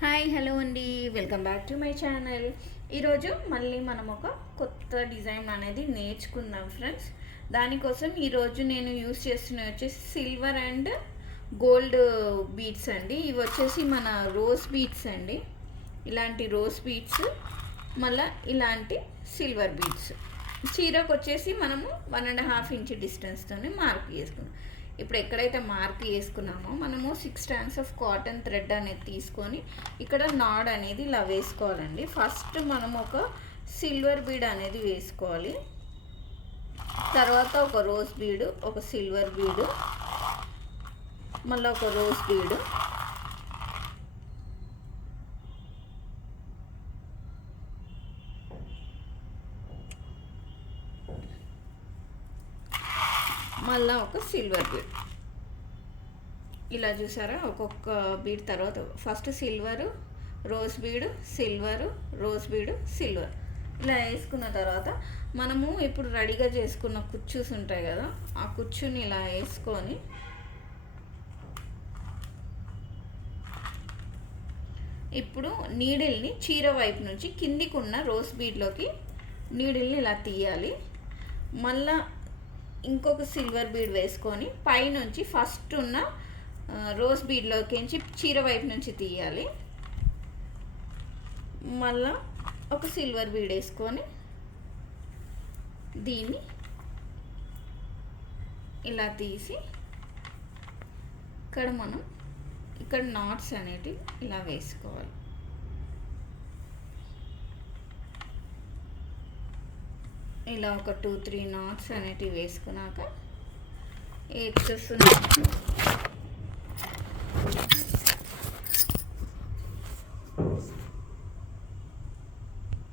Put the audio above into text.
Hi hello అండి, welcome back to my channel. ఈరోజు మళ్ళీ మనం ఒక కొత్త డిజైన్ అనేది నేర్చుకుందాం ఫ్రెండ్స్. దానికోసం ఈరోజు నేను యూస్ చేస్తున్నవి వచ్చేసి సిల్వర్ అండ్ గోల్డ్ బీడ్స్ అండి. ఇవి వచ్చేసి మన రోజ్ బీడ్స్ అండి. ఇలాంటి రోజ్ బీడ్స్, మళ్ళీ ఇలాంటి సిల్వర్ బీడ్స్. చీరకు వచ్చేసి మనము 1.5 ఇంచ్ డిస్టెన్స్తోనే మార్క్ చేసుకున్నాం. ఇప్పుడు ఎక్కడైతే మార్క్ చేసుకున్నామో మనము 6 strands ఆఫ్ కాటన్ థ్రెడ్ అనేది తీసుకొని ఇక్కడ నాడ్ అనేది ఇలా వేసుకోవాలండి. ఫస్ట్ మనం ఒక సిల్వర్ బీడ్ అనేది వేసుకోవాలి, తర్వాత ఒక రోజ్ బీడ్, ఒక సిల్వర్ బీడ్, మళ్ళీ ఒక రోజ్ బీడ్, మళ్ళీ ఒక సిల్వర్ బీడ్. ఇలా చూసారా, ఒక్కొక్క బీడ్ తర్వాత first silver, rose bead, silver, rose bead, silver. ఇలా వేసుకున్న తర్వాత మనము ఇప్పుడు రెడీగా చేసుకున్న కుచ్చూస్ ఉంటాయి కదా, ఆ కుచ్చుని ఇలా వేసుకొని ఇప్పుడు నీడిల్ని చీర వైపు నుంచి కిందికి ఉన్న రోజ్ బీడ్లోకి నీడిల్ని ఇలా తీయాలి. మళ్ళా ఇంకొక సిల్వర్ బీడ్ వేసుకొని పైనుంచి ఫస్ట్ ఉన్న రోజ్ బీడ్లోకి చీర వైపు నుంచి తీయాలి. మళ్ళా ఒక సిల్వర్ బీడ్ వేసుకొని దీన్ని ఇలా తీసి ఇక్కడ నాట్స్ అనేటివి ఇలా వేసుకోవాలి. ఇలా ఒక 2-3 నాట్స్ అనేటివి వేసుకున్నాక ఎక్సెస్